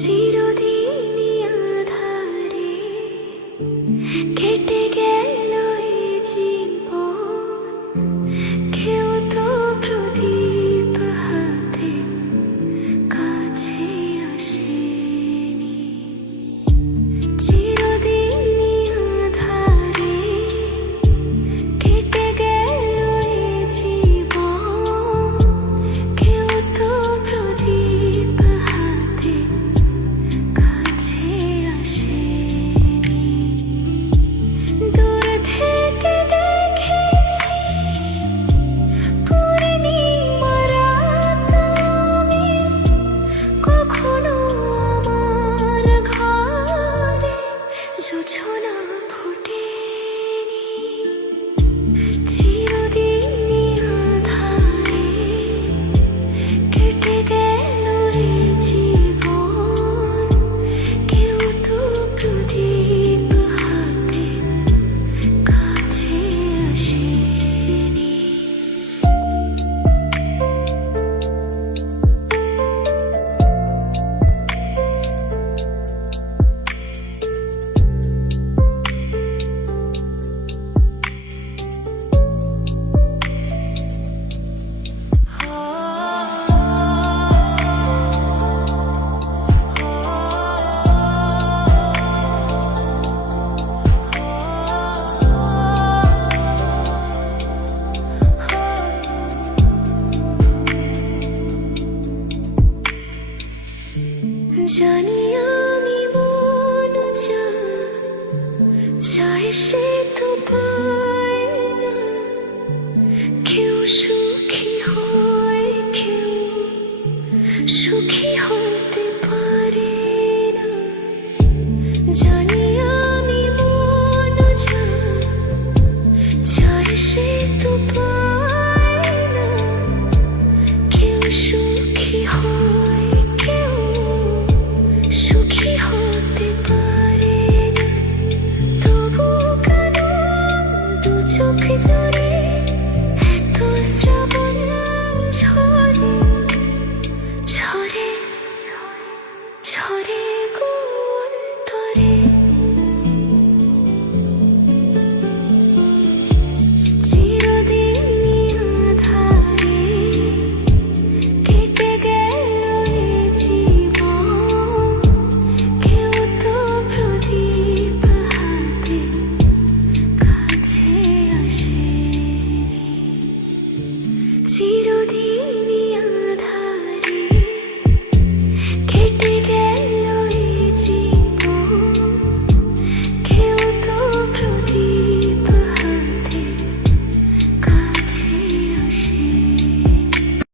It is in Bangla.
চিরদিনই আঁধারে কেটে গেল এই জীবন, কেউ তো প্রদীপ হাতে কাছে আসেনি। চিরদিনই আঁধারে কেটে গেল এই জীবন, কেউ তো প্রদীপ হাতে কাছে আসেনি। দূর থেকে দেখেছি পূর্ণিমা রাত আমি, কখনো আমার ঘরে জোছনা ফোটেনি। চিরদিনই আঁধারে কেটে গেল এই জীবন, কেউ তো প্রদীপ হাতে কাছে আসেনি। জানি আমি মন যা চায় সে তো পায় না, কেউ সুখী হয় কেউ সুখী হতে পারে না। জানি আমি মন যা চায় সে তো পায় না, কেউ সুখী হয় কেউ সুখী হতে পারে না। তবু কেন দু চোখ জুড়ে এত শ্রাবণ ঝরে ঝরে ঝরে